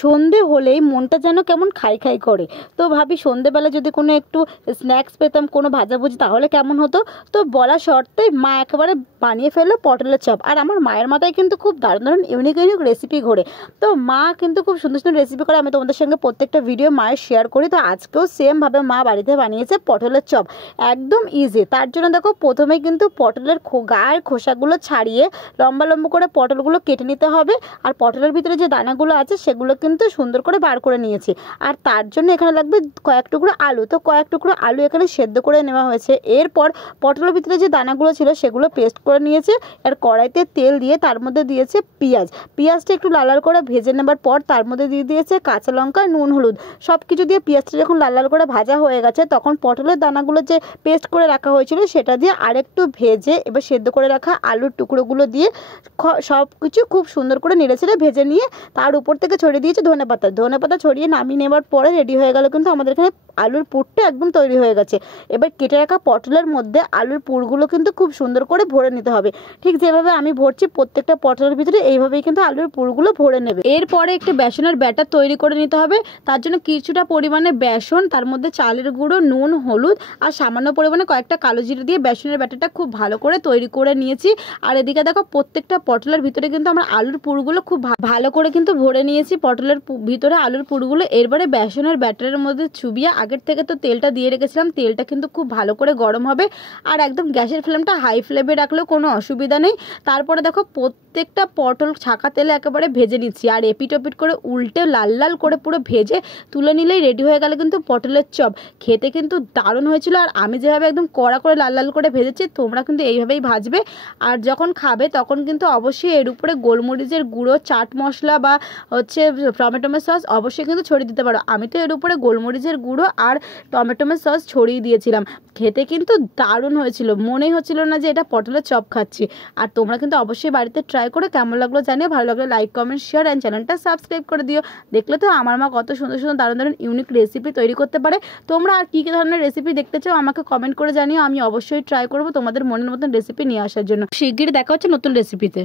সন্ধে হলেই মনটা যেন কেমন খাই খাই করে। তো ভাবি সন্ধেবেলা যদি কোনো একটু স্ন্যাক্স পেতাম, কোনো ভাজাভুজি, তাহলে কেমন হতো। তো বলা শর্তে মা একেবারে বানিয়ে ফেললো পটলের চপ। আর আমার মায়ের মাথায় কিন্তু খুব দারুণ দারুণ ইউনিক ইউনিক রেসিপি ঘোরে। তো মা কিন্তু খুব সুন্দর সুন্দর রেসিপি করে, আমি তোমাদের সঙ্গে প্রত্যেকটা ভিডিও মায়ের শেয়ার করি। তো আজকেও সেমভাবে মা বাড়িতে বানিয়েছে পটলের চপ, একদম ইজি। তার জন্য দেখো প্রথমে কিন্তু পটলের গায়ের খোসাগুলো ছাড়িয়ে লম্বা লম্বা করে পটলগুলো কেটে নিতে হবে। আর পটলের ভিতরে যে দানাগুলো আছে সেগুলো কিন্তু সুন্দর করে বার করে নিয়েছি। আর তার জন্য এখানে লাগবে কয়েক টুকরো আলু। তো কয়েক টুকরো আলু এখানে সেদ্ধ করে নেওয়া হয়েছে। এরপর পটলের ভিতরে যে দানাগুলো ছিল সেগুলো পেস্ট করে নিয়েছে। আর কড়াইতে তেল দিয়ে তার মধ্যে দিয়েছে পেঁয়াজটা একটু লাল লাল করে ভেজে নেবার পর তার মধ্যে দিয়ে দিয়েছে কাঁচা লঙ্কা, নুন, হলুদ, সব কিছু দিয়ে পেঁয়াজটা যখন লাল লাল করে ভাজা হয়ে গেছে তখন পটলের দানাগুলো যে পেস্ট করে রাখা হয়েছিল সেটা দিয়ে আরেকটু ভেজে এবার সেদ্ধ করে রাখা আলুর টুকরোগুলো দিয়ে সব কিছু খুব সুন্দর করে নেড়েচেড়ে ভেজে নিয়ে তার উপর থেকে ছড়িয়ে দিয়েছে ধনেপাতা ছড়িয়ে নামিয়ে নেবার পরে রেডি হয়ে গেল কিন্তু আমাদের এখানে আলুর পুরটা একদম তৈরি হয়ে গেছে। এবার কেটে রাখা পটলের মধ্যে আলুর পুরগুলো কিন্তু খুব সুন্দর করে ভরে নিতে হবে। ঠিক যেভাবে আমি ভরছি প্রত্যেকটা পটলের ভিতরে এইভাবেই কিন্তু আলুর পুরগুলো ভরে নেবে। এরপরে একটি বেসনের ব্যাটার তৈরি করে নিতে হবে। তার জন্য কিছুটা পরিমাণে বেসন, তার মধ্যে চালের গুঁড়ো, নুন, হলুদ আর সামান্য পরিমাণে কয়েকটা কালো জিরে দিয়ে বেসনের ব্যাটারটা খুব ভালো করে তৈরি করে নিয়েছি। আর এদিকে দেখো প্রত্যেকটা পটলের ভিতরে কিন্তু আমরা আলুর পুরগুলো খুব ভালো করে কিন্তু ভরে নিয়েছি পটলের ভিতরে আলুর পুরগুলো। এরপরে বেসনের ব্যাটারের মধ্যে চুবিয়ে আগের থেকে তো তেলটা দিয়ে রেখেছিলাম, তেলটা কিন্তু খুব ভালো করে গরম হবে। আর একদম গ্যাসের ফ্লেমটা হাই ফ্লেমে রাখলেও কোনো অসুবিধা নেই। তারপরে দেখো প্রত্যেকটা পটল ছাকা তেলে একেবারে ভেজে নিচ্ছি। আর এপিট ওপিট করে উল্টে লাল লাল করে পুরো ভেজে তুলে নিলেই রেডি হয়ে গেল কিন্তু পটলের চপ। খেতে কিন্তু দারুণ হয়েছিল। আর আমি যেভাবে একদম কড়া করে লাল লাল করে ভেজেছি, তোমরা কিন্তু এইভাবেই ভাজবে। আর যখন খাবে তখন কিন্তু অবশ্যই এর উপরে গোলমরিচের গুঁড়ো, চাট মশলা বা হচ্ছে টমেটোমের সস অবশ্যই কিন্তু ছড়িয়ে দিতে পারো। আমি তো এর উপরে গোলমরিচের গুঁড়ো আর টমেটোমের সস ছড়িয়ে দিয়েছিলাম। খেতে কিন্তু দারুণ হয়েছিল, মনেই হচ্ছিল না যে এটা পটলের চপ খাচ্ছি। আর তোমরা কিন্তু অবশ্যই বাড়িতে ট্রাই করে কেমন লাগলো জানিও। ভালো লাগলে লাইক, কমেন্ট, শেয়ার অ্যান্ড চ্যানেলটা সাবস্ক্রাইব করে দিও। দেখলে তো আমার মা কত সুন্দর সুন্দর দারুণ দারুণ ইউনিক রেসিপি তৈরি করতে পারে। তোমরা আর কী কী ধরনের রেসিপি দেখতে চাও আমাকে কমেন্ট করে জানিও। আমি অবশ্যই ট্রাই করবো তোমাদের মনের মতন রেসিপি নিয়ে আসার জন্য। শিগগিরই দেখা হচ্ছে নতুন রেসিপিতে।